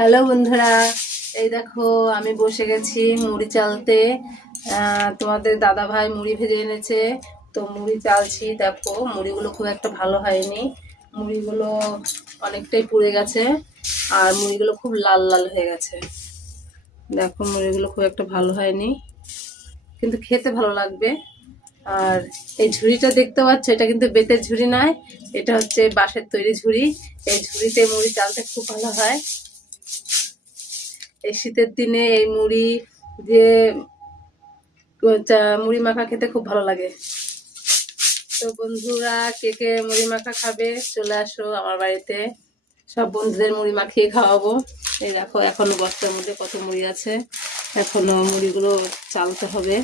Hello বন্ধুরা, এই দেখো আমি বসে গেছি মুড়ি চালতে। তোমাদের দাদা ভাই মুড়ি ভেজে এনেছে, তো মুড়ি চালছি। দেখো মুড়িগুলো খুব একটা ভালো হয়নি, মুড়িগুলো অনেকটাই পুড়ে গেছে আর মুড়িগুলো খুব লাল লাল হয়ে গেছে। দেখো মুড়িগুলো খুব একটা ভালো হয়নি, কিন্তু খেতে ভালো লাগবে। আর এই ঝুড়িটা দেখতে পাচ্ছ, এটা কিন্তু বেতের ঝুড়ি নয়, এটা হচ্ছে বাঁশের তৈরি ঝুড়ি। এই ঝুড়িতে মুড়ি চালতে খুব ভালো হয়। এই শীতের দিনে এই মুড়ি দিয়ে মুড়ি মাখা খেতে খুব ভালো লাগে। তো বন্ধুরা, কে কে মুড়ি মাখা খাবে চলে আসো আমার বাড়িতে, সব বন্ধুদের মুড়ি মাখিয়ে খাওয়াবো। এই দেখো এখনো বস্তার মধ্যে কত মুড়ি আছে, এখনো মুড়িগুলো চালতে হবে।